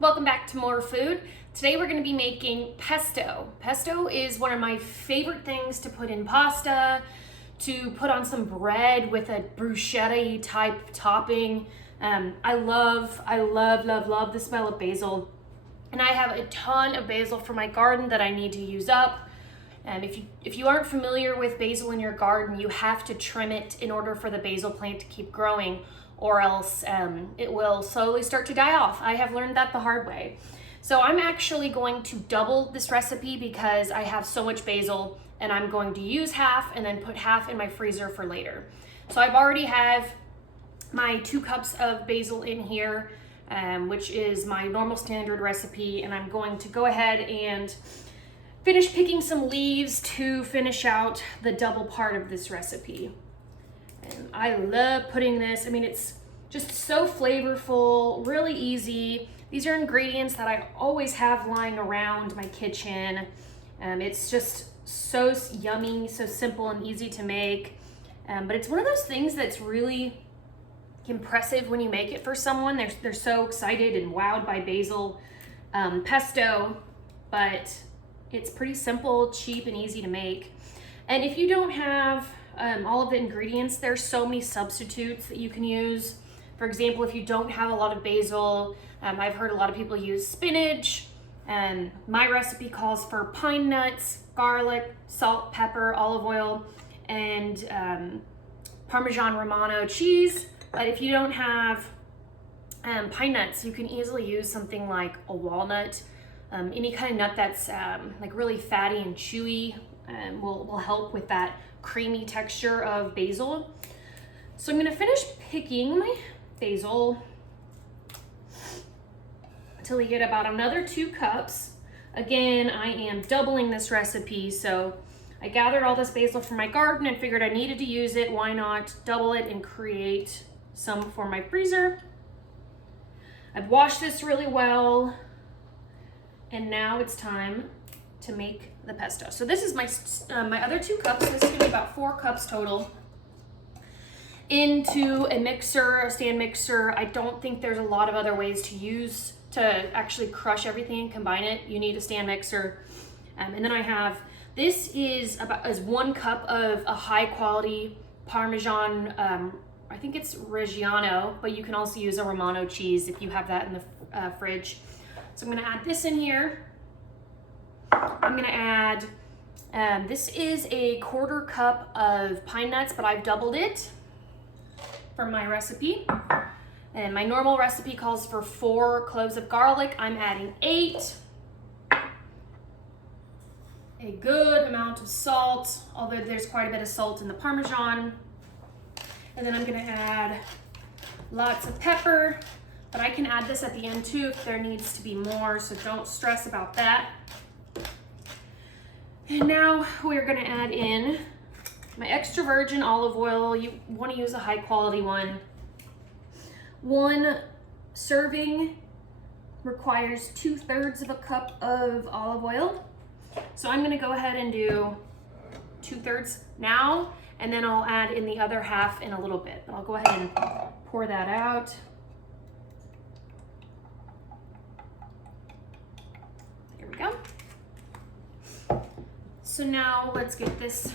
Welcome back to More Food. Today we're going to be making pesto. Pesto is one of my favorite things to put in pasta, to put on some bread with a bruschetta type topping. I love the smell of basil. And I have a ton of basil from my garden that I need to use up. If you aren't familiar with basil in your garden, you have to trim it in order for the basil plant to keep growing, or else it will slowly start to die off. I have learned that the hard way. So I'm actually going to double this recipe because I have so much basil, and I'm going to use half and then put half in my freezer for later. So I've already have my 2 cups of basil in here, which is my normal standard recipe, and I'm going to go ahead and finish picking some leaves to finish out the double part of this recipe. And I love putting this. I mean, it's just so flavorful, really easy. These are ingredients that I always have lying around my kitchen. It's just so yummy, so simple and easy to make. But it's one of those things that's really impressive when you make it for someone. They're so excited and wowed by basil pesto, but it's pretty simple, cheap, and easy to make. And if you don't have all of the ingredients, there's so many substitutes that you can use. For example, if you don't have a lot of basil, I've heard a lot of people use spinach. My recipe calls for pine nuts, garlic, salt, pepper, olive oil, and Parmesan Romano cheese. But if you don't have pine nuts, you can easily use something like a walnut. Any kind of nut that's like really fatty and chewy will help with that creamy texture of basil. So I'm gonna finish picking my basil until we get about another 2 cups. Again, I am doubling this recipe, so I gathered all this basil from my garden and figured I needed to use it. Why not double it and create some for my freezer? I've washed this really well, and now it's time to make the pesto. So this is my other 2 cups. This is gonna be about 4 cups total. Into a mixer, a stand mixer. I don't think there's a lot of other ways to actually crush everything and combine it. You need a stand mixer. And then I have, this is 1 cup of a high quality Parmesan, I think it's Reggiano, but you can also use a Romano cheese if you have that in the fridge. So I'm gonna add this in here. I'm gonna add, this is a 1/4 cup of pine nuts, but I've doubled it for my recipe. And my normal recipe calls for 4 cloves of garlic. I'm adding 8. A good amount of salt, although there's quite a bit of salt in the Parmesan. And then I'm gonna add lots of pepper, but I can add this at the end too if there needs to be more, so don't stress about that. And now we're gonna add in my extra virgin olive oil. You wanna use a high quality one. 1 serving requires 2/3 of a cup of olive oil. So I'm gonna go ahead and do 2/3 now, and then I'll add in the other half in a little bit. But I'll go ahead and pour that out. Here we go. So now let's get this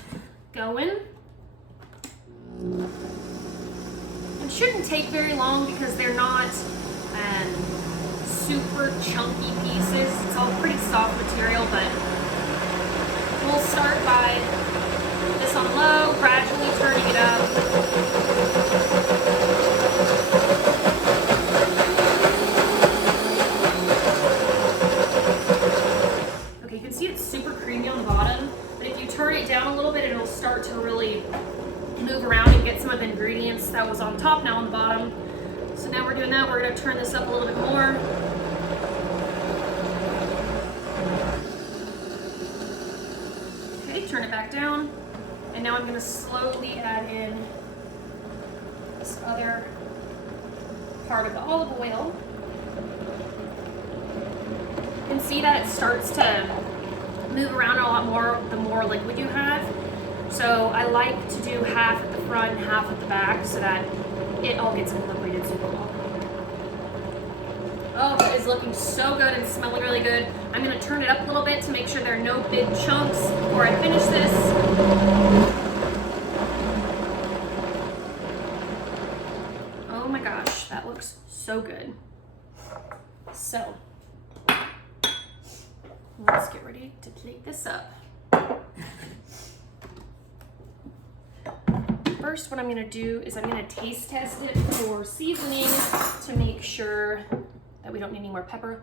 going. It shouldn't take very long because they're not super chunky pieces. It's all pretty soft material, but we'll start by this on low, gradually turning it up. Okay, you can see it's super creamy on the bottom, but if you turn it down a little bit, it'll start to really move around and get some of the ingredients that was on top now on the bottom. So now we're doing that. We're gonna turn this up a little bit more. Okay, turn it back down. And now I'm gonna slowly add in this other part of the olive oil. You can see that it starts to move around a lot more the more liquid you have. So I like to do half at the front and half at the back so that it all gets liquidated super well. Oh, it is looking so good and smelling really good. I'm gonna turn it up a little bit to make sure there are no big chunks before I finish this. Oh my gosh, that looks so good. So, let's get ready to plate this up. First, what I'm gonna do is I'm gonna taste test it for seasoning to make sure that we don't need any more pepper.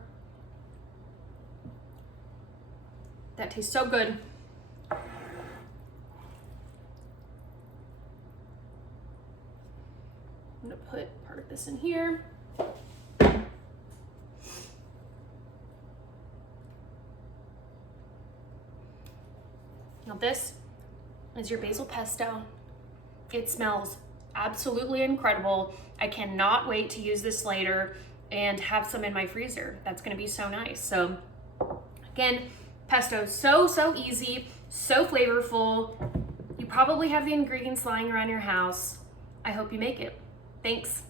That tastes so good. I'm gonna put part of this in here. Now this is your basil pesto. It smells absolutely incredible. I cannot wait to use this later and have some in my freezer. That's gonna be so nice. So again, pesto, so easy, so flavorful. You probably have the ingredients lying around your house. I hope you make it. Thanks.